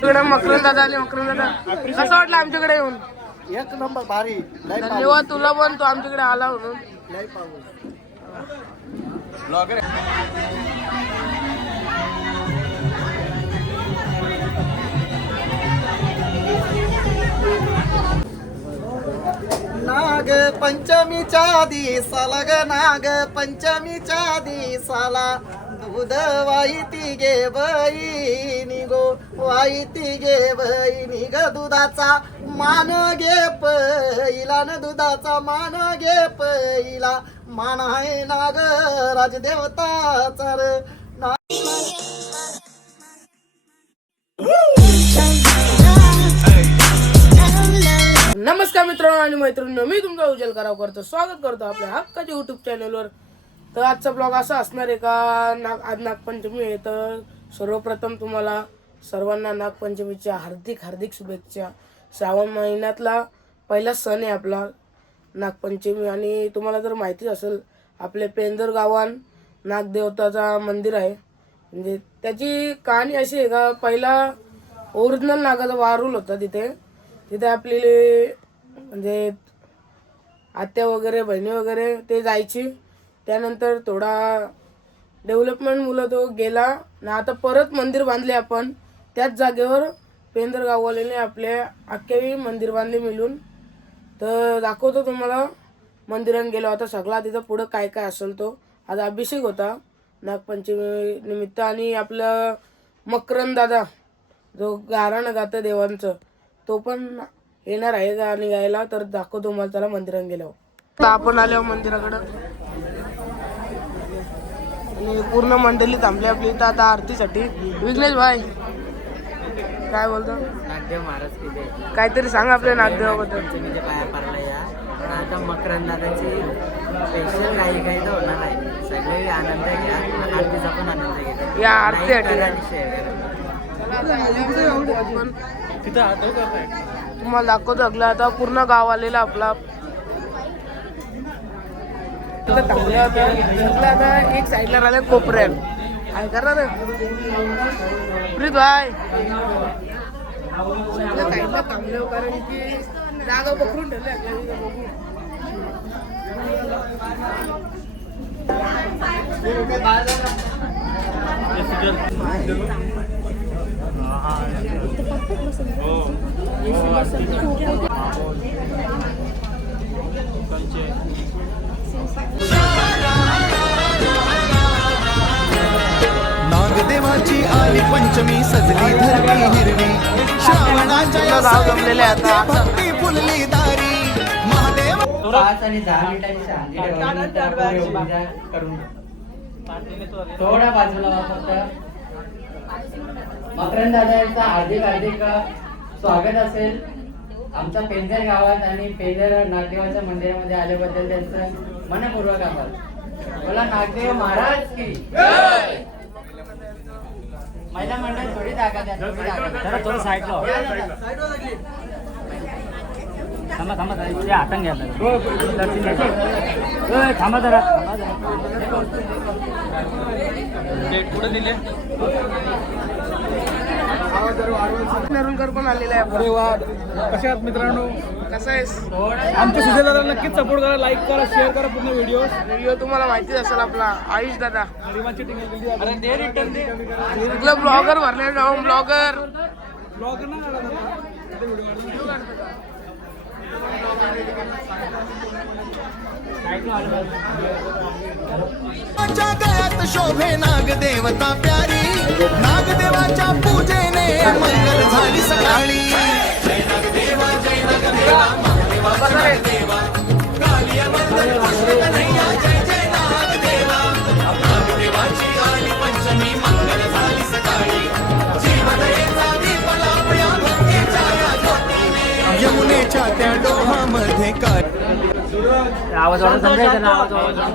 तिकडे मकरंद दादा आले. मकरंद दादा कसं वाटलं आमच्याकडे येऊन? एक नंबर भारी. धन्यवाद तुला पण, तू आमच्याकडे आला म्हणून. नाग पंचमीच्या दिवसाला ग, नाग पंचमीच्या दिवसाला दूध वाईती गे बहिणी गो, वाईती गे बहिणी ग. दुधाचा मान घे पहिला न, दुधाचा मान घे पहिला. मान आहे नाग राजदेवताचा रे. नमस्कार मित्रांनो आणि मैत्रिणींनो, मी तुमचा उज्ज्वल कराव करतो, स्वागत करतो आपल्या हक्काच्या युट्यूब चॅनलवर. तर आजचा ब्लॉग असा असणार आहे का, आज नागपंचमी आहे. तर सर्वप्रथम तुम्हाला सर्वांना नागपंचमीच्या हार्दिक हार्दिक शुभेच्छा. श्रावण महिन्यातला पहिला सण आहे आपला नागपंचमी. आणि तुम्हाला जर माहिती असेल, आपले पेंदर गावात नागदेवताचा मंदिर आहे. म्हणजे त्याची कहाणी अशी आहे का, पहिला ओरिजिनल नागाचा वारूल होता तिथे. आपली म्हणजे आत्या वगैरे बहिणी वगैरे ते जायची. त्यानंतर थोडा डेव्हलपमेंट मुलं तो गेला ना, आता परत मंदिर बांधले आपण त्याच जागेवर. पेंदर गाववाल्याने आपल्या अख्ख्यावी मंदिर बांधले मिळून. तर दाखवतो तुम्हाला मंदिरात गेलो आता सगळा तिथं पुढं काय काय असेल तो. आज अभिषेक होता नागपंचमी निमित्त. आणि आपलं मकरंद दादा जो गाराणं गातं देवांचं, तो पण येणार आहे गाणी गायला. तर दाखवतो तुम्हाला त्याला मंदिरात गेल्यावर. आपण आलो मंदिराकडं आणि पूर्ण मंडळी थांबली आपली इथं आता आरतीसाठी. विघ्नेश भाई काय बोलतो? नागदेव महाराज किती काहीतरी सांग आपल्या नागदेवाबद्दल. पंचमीच्या पाया पडला या. पण आता मकरंदाची स्पेशल काही काही तर होणार आहे. सगळे आनंद घ्या, आरतीचा पण आनंद घ्या. या आरतीसाठी तुम्हाला दाखवतो अगला. आता पूर्ण गाव आलेला आपला थांबल्या होत्या सगळं. आता एक साईडला राहिले कोपऱ्यात काय करणार प्रीत भाई साईडला थांबले, कारण की जागा पकडून ठेवली आपल्याला. नागदेवाची आली पंचमी, सजली धरणी हिरवी. श्रावणाच्या भक्ती फुलली दारी. महादेव 5 आणि 10 मिनिटांची शांती ठेवल्यानंतर पूजा करून थोडा बाजूला वापरता. मकरंद दादा यांचा हार्दिक हार्दिक स्वागत असेल आमच्या पेंदर गावात. आणि पेंदर नागदेवाच्या मंदिरामध्ये आल्याबद्दल त्यांचं मनपूर्वक आभार. बोला नागदेव महाराज की महिला मंडळ थोडी जागा द्या, थोडं साईडला थांबा थांबा ते हातान घ्या. थांबा जरा पुढे दिले. नरुणकर पण आलेला आहे. अरे वा, कशा आहात मित्रांनो? कसा आहेस? आमच्या सुजय दादा नक्कीच सपोर्ट करा, लाईक करा, शेअर करा पूर्ण व्हिडिओ. तुम्हाला माहितीच असेल आपला आयुष दादा रिटर्न ब्लॉगर भरले जाऊन ब्लॉगर गळ्यात शोभे नागदेवता प्यारी. नागदेवाच्या पूजेने मंगल झाली सकाळी. जय नागदेवा, जय नागदेवा, महादेवा नागदेवा. कालिया मंगल पुष्पित नैया, जय जय नागदेवा. नागदेवाची आली पंचमी, मंगल झाली सकाळी. जीवदयेचा दीप लावला भक्तीच्या या ज्योतीने. यमुनेच्या त्या डोहामध्ये काय आवाज वाढवून समजायचं ना, आवाज वाढवून.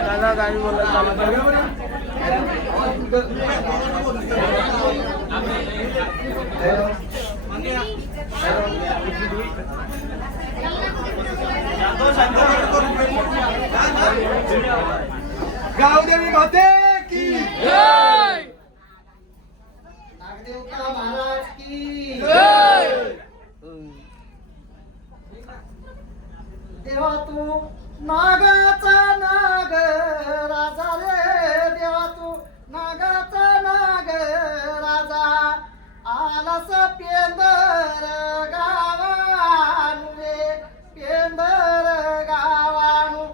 दादा गाडी बोलत गावदेवी माते की नागदेवता महाराज की देवा तू नागाचा नाग राजा रे देवा तू नागाचा नाग राजा आलास पेंदर गावानु रे पेंदर गावानु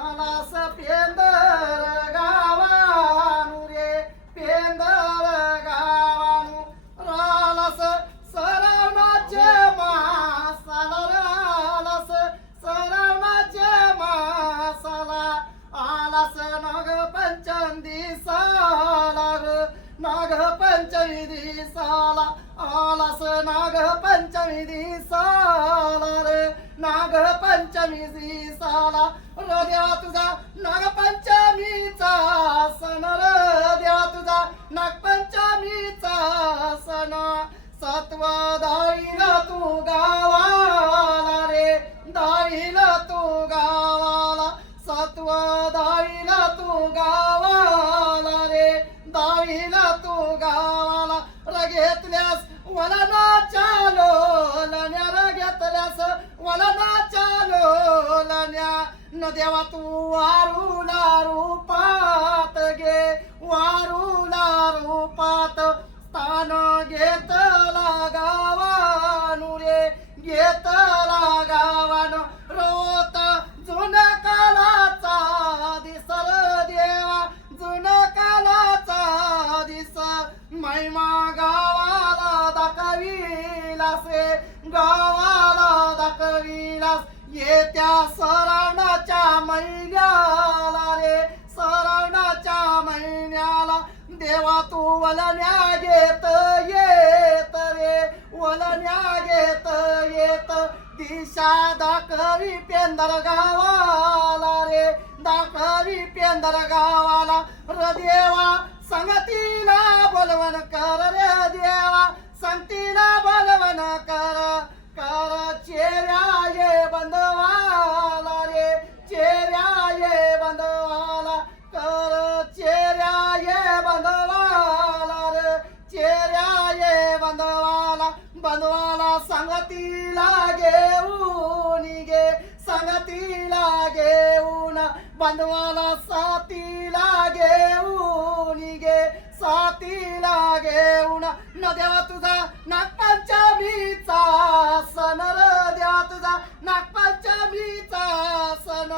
आलास पेंदर गावानु रे पेंदर गावानु रालास सरावनाचे मासाला रालास सरावनाचे मासाला आलास नाग पंचम दिसाला नाग पंचमी दिसाला आलास नाग पंचमी दिसाला रे नाग पंचमी दिसाला र देवा तुझा नाग पंचमीचा सण र देवा तुझा नाग पंचमीचा सण सत्व दाईला तू गावाला रे दाईला तू गावाला सत्व दाईला तू गावाला रे दाईला तू गावाला र घेतल्यास वलनाच्या लोलण्या र घेतल्यास वलनाच्या लोलण्या न देवा तू वारुला रूपात गे वारुला रूपात स्थान घेतला गावानु रे घेतला गावानु रोत जुन कालाचा दिसर देवा जुन कालाचा दिस महिमा गावाला दाखविलास रे गावाला दाखविलास येत्या सरावणाच्या महिन्याला रे सरावणाच्या महिन्याला देवा तू वलन्या घेत येत रे वलन्या घेत येत दिशा दाखवी पेंदर गावाला रे दाखवी पेंदर गावाला र देवा संगतीला बोलवण कर रे देवा संगतीला बोलवण कर कर चेहऱ्या ये बंधवाला रे चेहऱ्या ये बंधवाला कर चेहऱ्या ये बंधवाला रे चेहऱ्या ये बंधवाला बंधवाला संगतीला घेऊन गे संगतीला घेऊन बंधवाला साथीला घेऊन गे साथीला घेऊन न देवा तुझा नागपंचमीचा सण र देवा तुझा नागपंचमीचा सण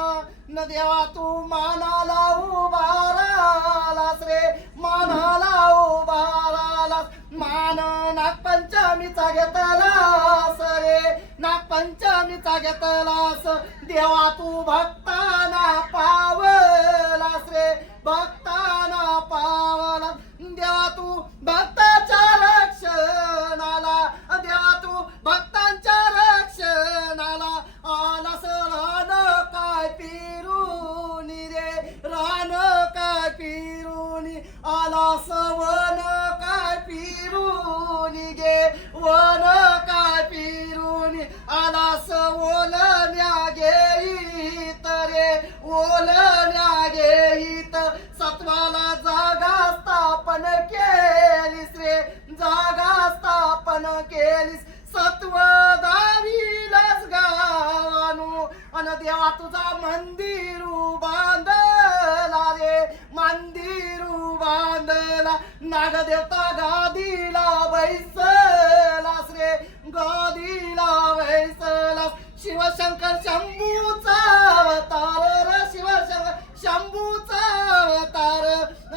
न देवा तू मानाला उभारालास रे मानाला उभारालास मान नागपंचमीचा घेतलास रे नागपंचमीचा घेतलास देवा तू भक्ताना पावलास रे भक्ताना पावला देवा तू भक्ताच्या रक्षणाला देवा तू भक्तांच्या रक्षणाला आलास रान काय पिरुनी रे रान काय पिरुनी आलास वन काय पिरुनी गे वन काय पिरुनी आलास ओलन्या घेईत रे ओलन्या घेईत सत्वाला जागा स्थापन केलीस रे जागा स्थापन केलीस सत्व दाविलास गावानु अन देवा तुझा मंदिरू बांधला रे मंदिरू बांधला नागदेवता गादीला बैसलास रे गादीला बैसलास शिवशंकर शंभूचा अवतार र शिवशंकर शंभूचा अवतार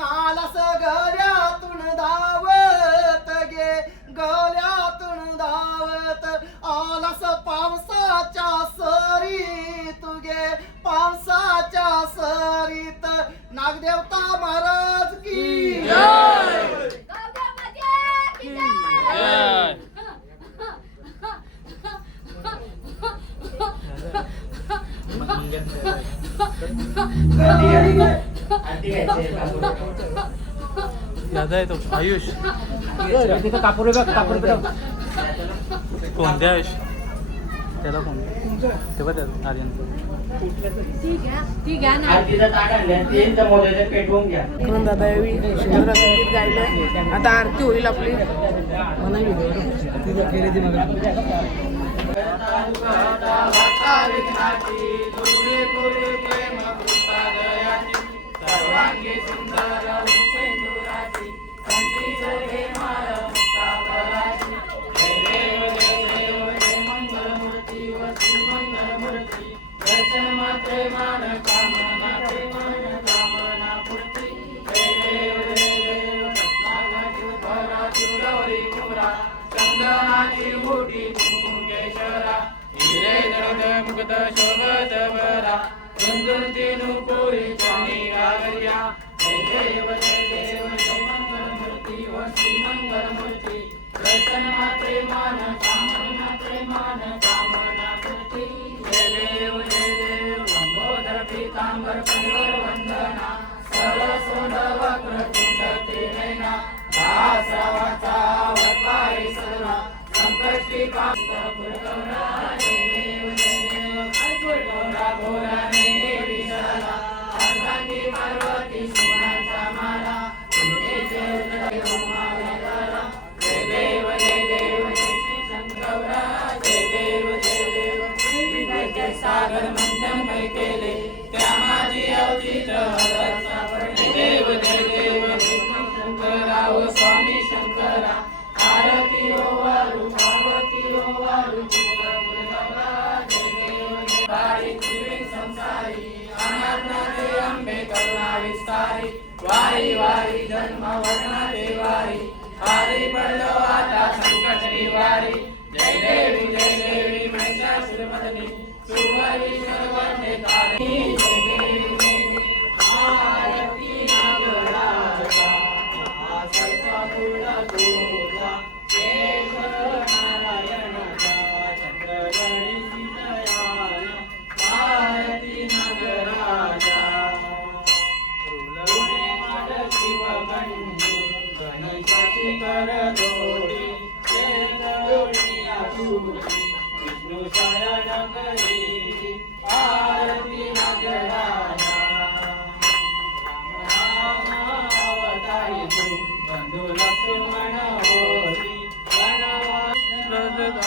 आलास गळ्यातून धावत गे गळ्यातून धावत आलास पावसाच्या सरीत गे पावसाच्या सरीत नागदेवता महाराज की दादा आहे तो आयुष कापूर कापूर कोणत्या आयुष त्याला फोन तेव्हा त्या आर्यनचा आरतीचं ताट आणलं तीन मोदक पेटवून घ्या. करून दादा यावी सुंदर असं गीत गायलं. आता आरती होईल आपली.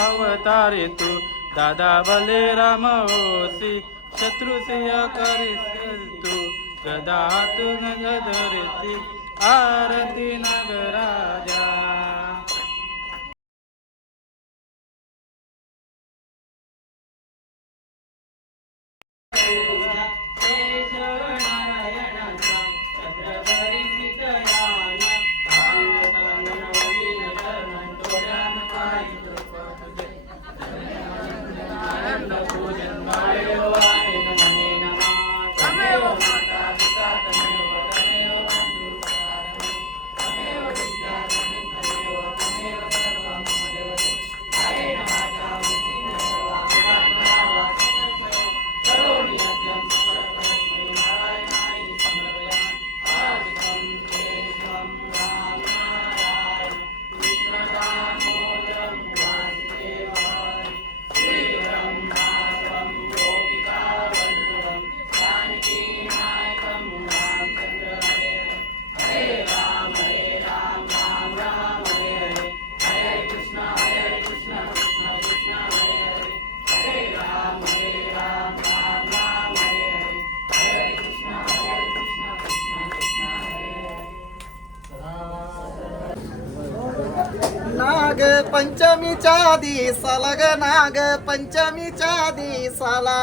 अवतारे तू दादा बलेराम होसी शत्रु से करीस तू गदा हातून धरती आरती नागराजा. नाग पंचमीच्या दिवसाला ग नाग पंचमीच्या दिवसाला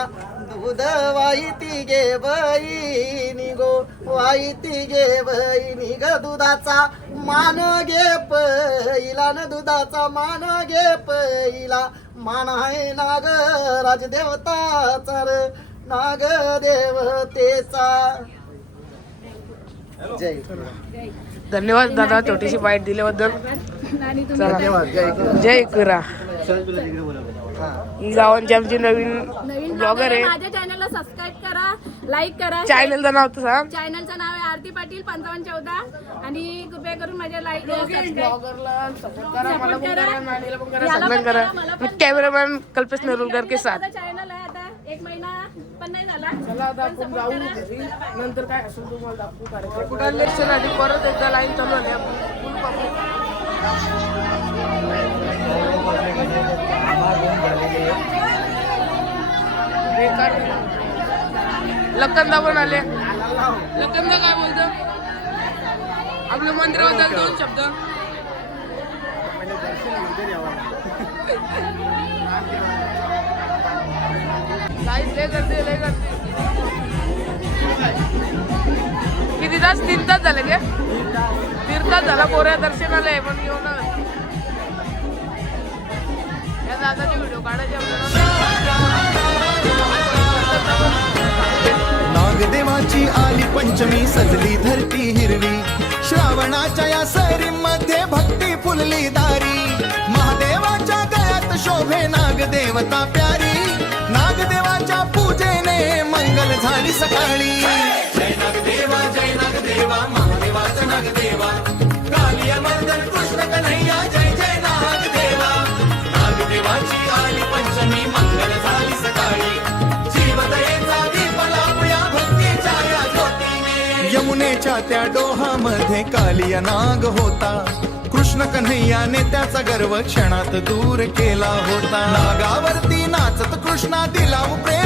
दूध वाईती गे बहिणी गो वाईती गे बहिणी ग दुधाचा मान घे पहिला न दुधाचा मान घे पहिला मान आहे नाग राजदेवताचा र नाग देवतेचा. जय धन्यवाद दादा छोटीशी बाईट दिल्याबद्दल. धन्यवाद. जय कुरा. चल तुला तिकडे बोला. गावांची आमची नवीन नवीन ब्लॉगर आहे. माझ्या चॅनलला सबस्क्राईब करा, लाईक करा. चॅनलचं नाव तर सांग. चॅनलचं नाव आहे आरती पाटील 5514 आणि कृपया करून माझ्या लाईक ब्लॉगरला सपोर्ट करा, मला पण करा, नानीला पण करा, याला सगळ्यांना पण करा. करा, मला मी पण कॅमेरामॅन कल्पेश नेरुलकर के साथ. चॅनल आहे आता 1 महिना पण नाही झाला. चला आता आपण जाऊ घरी. नंतर काय असेल तुम्हाला दाखवू कार्यक्रम. लेक्चरसाठी परत एकदा लाईन चालू आहे. लखनदा पण आले. लखनदा काय बोलतो आपल्या मंदिराबद्दल 2 शब्द. लय गर्दी लय गर्दी. किती तास? 3 तास झाले का? 3 तास झाला पोऱ्या दर्शनाला आहे पण येऊन या दादाची व्हिडिओ काढायची नागदेवाची आली पंचमी सजली धरती हिरवी श्रावणाच्या या सरीमध्ये भक्ती फुलली दारी महादेवाच्या गळ्यात शोभे नागदेवता प्यारी नागदेवाच्या पूजेने मंगल झाली सकाळी जय नागदेवा महादेवाचा नागदेवा कालिया मर्दन कृष्ण कन्हैया जय जय नागदेवा नागदेवाची आली पंचमी मंगल झाली सकाळी जीवदयेचा दीप लावूया भक्तीच्या या ज्योतीने यमुनेच्या त्या डोहामध्ये कालिया नाग होता कृष्ण कन्हैयाने त्याचा गर्व क्षणात दूर केला होता नागावरती नाचत कृष्णा दिला प्रेम